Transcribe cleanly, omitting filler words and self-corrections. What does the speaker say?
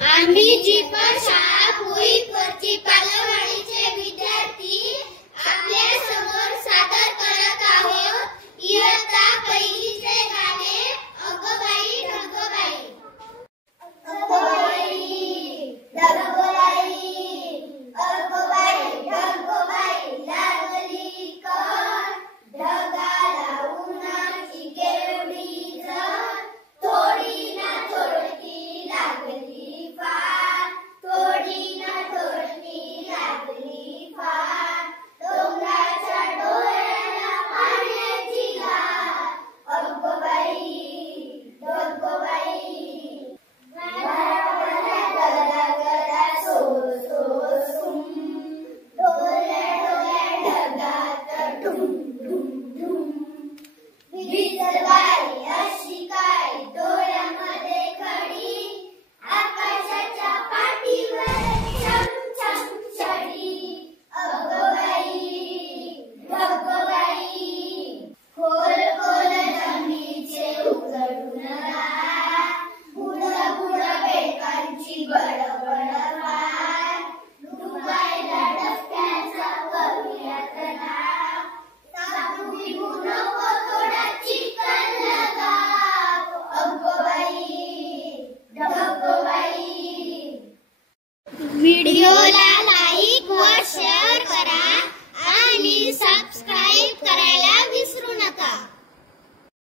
आम्ही जीपन शाळा पोईतवरची बालवाडीचे विद्यार्थी आपल्या समोर सादर करत आहोत इयत्ता पहिलीचे गाणे अगोबाई ढगोबाई. अगोबाई ढगोबाई अगोबाई ढगोबाई लागली कर ढगाला उन्हाची केवढी झळ थोडी ना थोडकी लागली फार थोडी ना थोडकी लागली फार डोंगराच्या डोळ्याला पाण्याची धार अगोबाई ढगोबाई गरा गरा सो सो सुम डोल्या डोल्या ढगात ढुम ढुम ढुम विजलबाई अशी काय डोळ्यामध्ये खडी आकाशाच्या पाठीवर छम छम छडी अगोबाई ढगोबाई खोल खोल जमिनीचे उजळून राहा बुड बुड बेटांची बडबड फार डुबायला डबक्याचा करूयात नाव साबू बिबू नको थोडा चिकन लगाव अगोबाई ढगोबाई. व्हिडिओला लाईक व शेअर करा आणि सबस्क्राईब